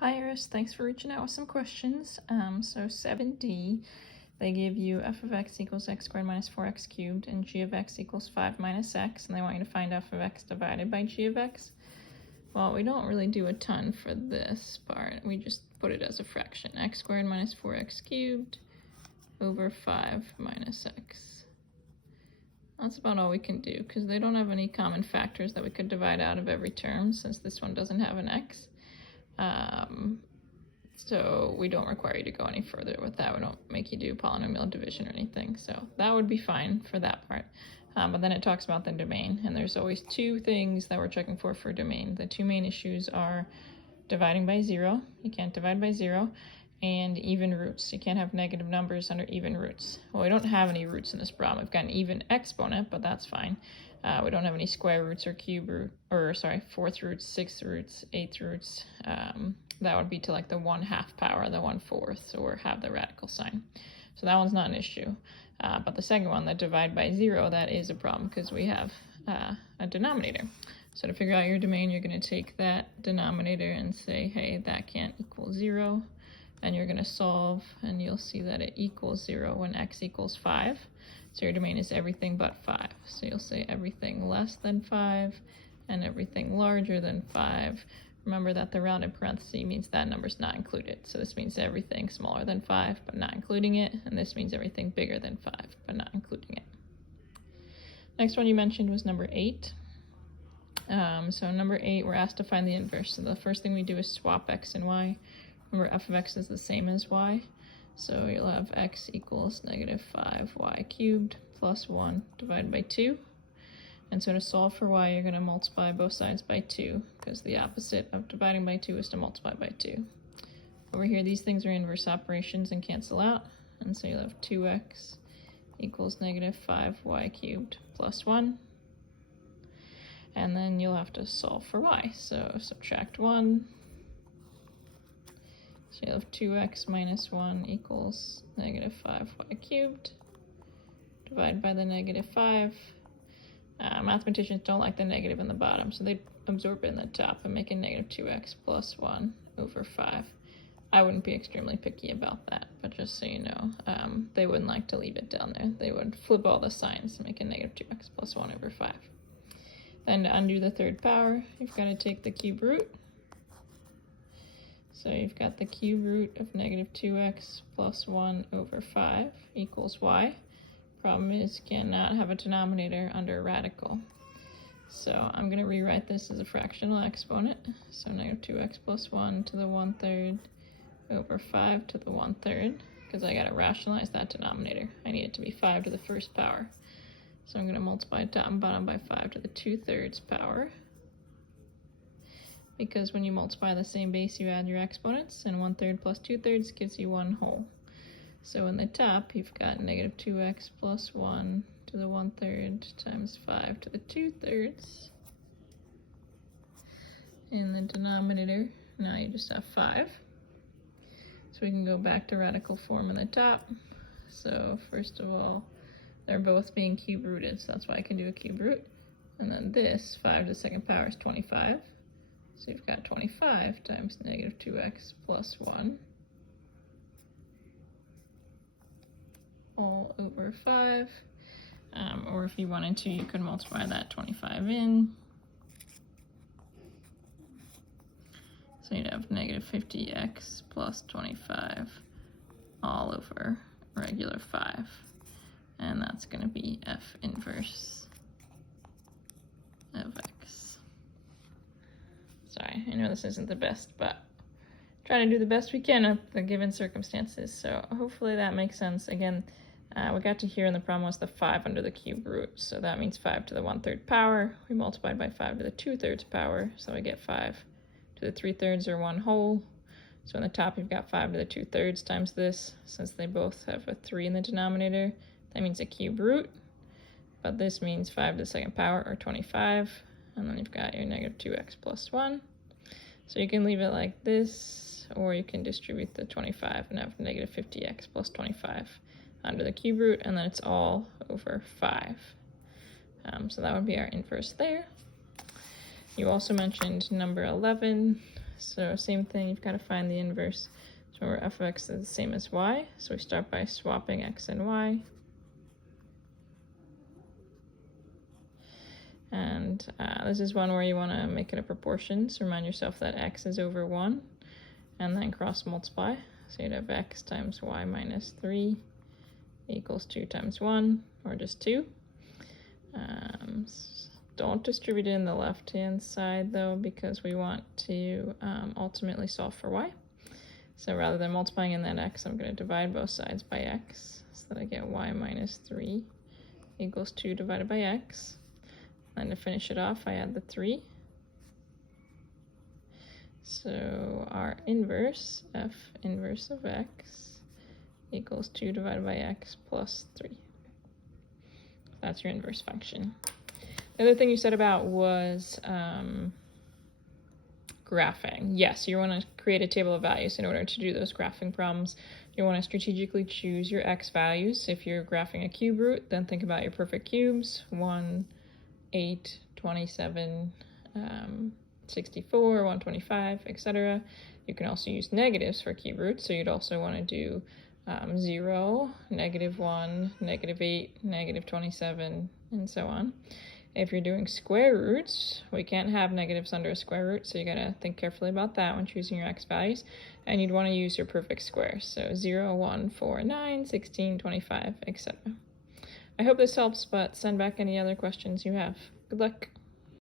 Hi Aris, thanks for reaching out with some questions. So 7D, they give you f of x equals x squared minus 4x cubed and g of x equals 5 minus x, and they want you to find f of x divided by g of x. Well, we don't really do a ton for this part. We just put it as a fraction. X squared minus 4x cubed over 5 minus x. That's about all we can do because they don't have any common factors that we could divide out of every term since this one doesn't have an x. So we don't require you to go any further with that. We don't make you do polynomial division or anything. So that would be fine for that part. But then it talks about the domain, and there's always two things that we're checking for domain. The two main issues are dividing by 0. You can't divide by 0. And even roots. You can't have negative numbers under even roots. Well, we don't have any roots in this problem. We've got an even exponent, but that's fine. We don't have any square roots or fourth roots, sixth roots, eighth roots. That would be to like the 1/2 power, the 1/4, or have the radical sign. So that one's not an issue. But the second one, the divide by 0, that is a problem because we have a denominator. So to figure out your domain, you're going to take that denominator and say, hey, that can't equal 0. And you're going to solve, and you'll see that it equals 0 when x equals 5. So your domain is everything but 5. So you'll say everything less than 5 and everything larger than 5. Remember that the rounded parenthesis means that number's not included. So this means everything smaller than 5 but not including it, and this means everything bigger than 5 but not including it. Next one you mentioned was number 8. So number 8, we're asked to find the inverse. So the first thing we do is swap x and y. Remember, f of x is the same as y, so you'll have x equals negative 5y cubed plus 1 divided by 2. And so to solve for y, you're going to multiply both sides by 2, because the opposite of dividing by 2 is to multiply by 2. Over here, these things are inverse operations and cancel out, and so you'll have 2x equals negative 5y cubed plus 1. And then you'll have to solve for y, so subtract 1. So you'll have 2x minus 1 equals negative 5y cubed. Divide by the negative 5. Mathematicians don't like the negative in the bottom, so they absorb it in the top and make a negative 2x plus 1 over 5. I wouldn't be extremely picky about that, but just so you know, they wouldn't like to leave it down there. They would flip all the signs and make a negative 2x plus 1 over 5. Then to undo the third power, you've got to take the cube root. So you've got the cube root of negative 2x plus 1 over 5 equals y. Problem is, you cannot have a denominator under a radical. So I'm going to rewrite this as a fractional exponent. So negative 2x plus 1 to the 1/3 over 5 to the 1/3, because I got to rationalize that denominator. I need it to be 5 to the first power. So I'm going to multiply top and bottom by 5 to the 2/3 power. Because when you multiply the same base, you add your exponents, and 1/3 plus 2/3 gives you 1 whole. So in the top, you've got negative 2x plus 1 to the 1/3 times 5 to the 2/3. In the denominator, now you just have 5. So we can go back to radical form in the top. So first of all, they're both being cube rooted, so that's why I can do a cube root. And then this, 5 to the second power is 25. So you've got 25 times negative 2x plus 1 all over 5. Or if you wanted to, you could multiply that 25 in. So you'd have negative 50x plus 25 all over regular 5. And that's going to be f inverse of x. Sorry, I know this isn't the best, but trying to do the best we can of the given circumstances. So hopefully that makes sense. Again, we got to here, and the problem was the 5 under the cube root. So that means 5 to the 1/3 power. We multiplied by 5 to the 2/3 power. So we get 5 to the 3/3 or 1 whole. So in the top, you've got 5 to the 2/3 times this. Since they both have a 3 in the denominator, that means a cube root. But this means 5 to the second power, or 25. And then you've got your negative 2x plus 1. So you can leave it like this, or you can distribute the 25 and have negative 50x plus 25 under the cube root, and then it's all over 5. So that would be our inverse there. You also mentioned number 11. So same thing, you've got to find the inverse. So where f of x is the same as y, so we start by swapping x and y. And this is one where you want to make it a proportion, so remind yourself that x is over 1, and then cross multiply. So you'd have x times y minus 3 equals 2 times 1, or just 2. Don't distribute it in the left-hand side, though, because we want to ultimately solve for y. So rather than multiplying in that x, I'm going to divide both sides by x, so that I get y minus 3 equals 2 divided by x. And to finish it off, I add the 3. So our inverse, f inverse of x, equals 2 divided by x plus 3. That's your inverse function. The other thing you said about was graphing. Yes, you want to create a table of values in order to do those graphing problems. You want to strategically choose your x values. If you're graphing a cube root, then think about your perfect cubes, 1, 8, 27, 64, 125, etc. You can also use negatives for cube roots, so you'd also want to do 0, -1, -8, -27, and so on. If you're doing square roots, we can't have negatives under a square root, so you gotta think carefully about that when choosing your x values. And you'd want to use your perfect squares, so 0, 1, 4, 9, 16, 25, etc. I hope this helps, but send back any other questions you have. Good luck.